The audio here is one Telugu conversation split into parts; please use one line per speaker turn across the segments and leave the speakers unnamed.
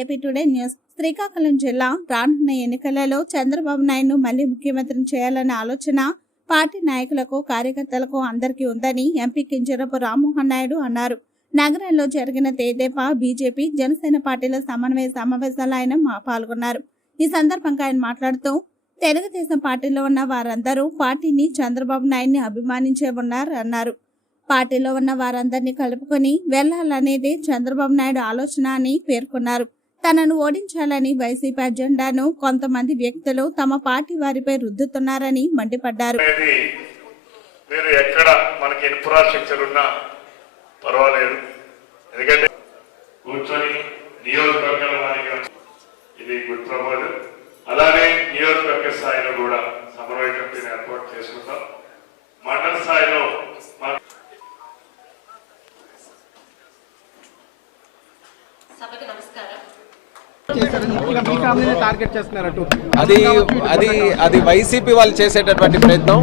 AP today news. శ్రీకాకుళం జిల్లా రానున్న ఎన్నికలలో చంద్రబాబు నాయుడును మళ్ళీ ముఖ్యమంత్రిని చేయాలనే ఆలోచన పార్టీ నాయకులకు కార్యకర్తలకు అందరికీ ఉందని ఎంపీ కింజరపు రామ్మోహన్ నాయుడు అన్నారు. నగరంలో జరిగిన తేదేపా బీజేపీ జనసేన పార్టీల సమన్వయ సమావేశాల్లో ఆయన పాల్గొన్నారు. ఈ సందర్భంగా ఆయన మాట్లాడుతూ తెలుగుదేశం పార్టీలో ఉన్న వారందరూ పార్టీని చంద్రబాబు నాయుడిని అభిమానించే ఉన్నారు అన్నారు. పార్టీలో ఉన్న వారందరినీ కలుపుకొని వెళ్ళాలనేది చంద్రబాబు నాయుడు ఆలోచన అని పేర్కొన్నారు. తనను ఓడించాలని వైసీపీ అజెండాను కొంతమంది వ్యక్తులు తమ పార్టీ వారిపై రుద్దుతున్నారని మండిపడ్డారు.
మీరు ఎక్కడ మనకి ఇన్ఫ్రాస్ట్రక్చర్ ఉన్నా పర్వాలేదు. ఎందుకంటే కూర్చొని నియోజకవర్గాల వారికి ఇది గుడ్ అలానే నియోజకవర్గ స్థాయిలో కూడా సమన్వయ కమిటీని ఏర్పాటు చేసుకుంటాం. మండల స్థాయిలో
సభకి నమస్కారం.
అది అది అది వైసీపీ వాళ్ళు చేసేటటువంటి ప్రయత్నం.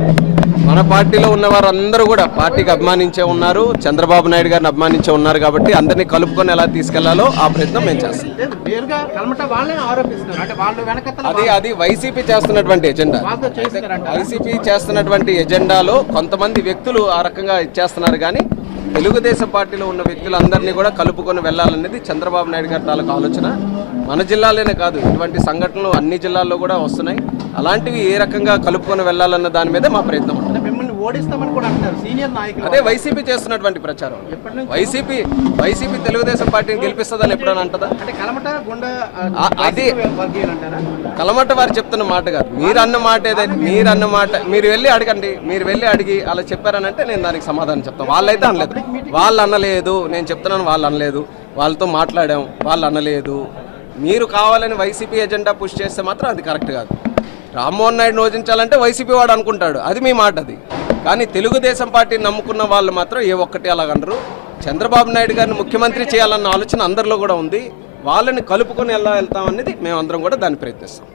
మన పార్టీలో ఉన్న వారందరూ కూడా పార్టీకి అభిమానించే ఉన్నారు. చంద్రబాబు నాయుడు గారిని అభిమానించే ఉన్నారు కాబట్టి అందరినీ కలుపుకొని ఎలా తీసుకెళ్ళాలో ఆ ప్రయత్నం మేము చేస్తాం. అది అది వైసీపీ చేస్తున్నటువంటి ఎజెండా. వైసీపీ చేస్తున్నటువంటి ఎజెండాలో కొంతమంది వ్యక్తులు ఆ రకంగా ఇచ్చేస్తున్నారు కానీ తెలుగుదేశం పార్టీలో ఉన్న వ్యక్తులందరినీ కూడా కలుపుకొని వెళ్ళాలనేది చంద్రబాబు నాయుడు గారి తాలూకు ఆలోచన. మన జిల్లాలోనే కాదు ఇటువంటి సంఘటనలు అన్ని జిల్లాల్లో కూడా వస్తున్నాయి. అలాంటివి ఏ రకంగా కలుపుకొని వెళ్ళాలన్న దాని మీద మా ప్రయత్నం ఉంటుంది.
ఓడిస్తామని కూడా అంటారు సీనియర్ నాయకులు
అదే వైసీపీ చేస్తున్నటువంటి ప్రచారం. వైసీపీ వైసీపీ తెలుగుదేశం పార్టీని గెలిపిస్తుందని ఎప్పుడైనా అంటదా?
అంటే కలమట గుండా
అది- కలమట్ట వారు చెప్తున్న మాట కాదు. మీరు అన్న మాట ఏదైతే మీరు అన్న మాట మీరు వెళ్ళి అడగండి మీరు వెళ్ళి అడిగి అలా చెప్పారనంటే నేను దానికి సమాధానం చెప్తాను వాళ్ళైతే అనలేదు. వాళ్ళు అనలేదు నేను చెప్తున్నాను వాళ్ళు అనలేదు. వాళ్ళతో మాట్లాడాం వాళ్ళు అనలేదు. మీరు కావాలని వైసీపీ ఎజెండా పుష్ చేస్తే మాత్రం అది కరెక్ట్ కాదు. రామ్మోహన్ నాయుడు నోజించాలంటే వైసీపీ వాడు అనుకుంటాడు. అది మీ మాట అది. కానీ తెలుగుదేశం పార్టీని నమ్ముకున్న వాళ్ళు మాత్రం ఏ ఒక్కటి అలాగనరు చంద్రబాబు నాయుడు గారిని ముఖ్యమంత్రి చేయాలన్న ఆలోచన అందరిలో కూడా ఉంది. వాళ్ళని కలుపుకొని ఎలా వెళ్తాం అనేది మేము అందరం కూడా దాన్ని ప్రయత్నిస్తాం.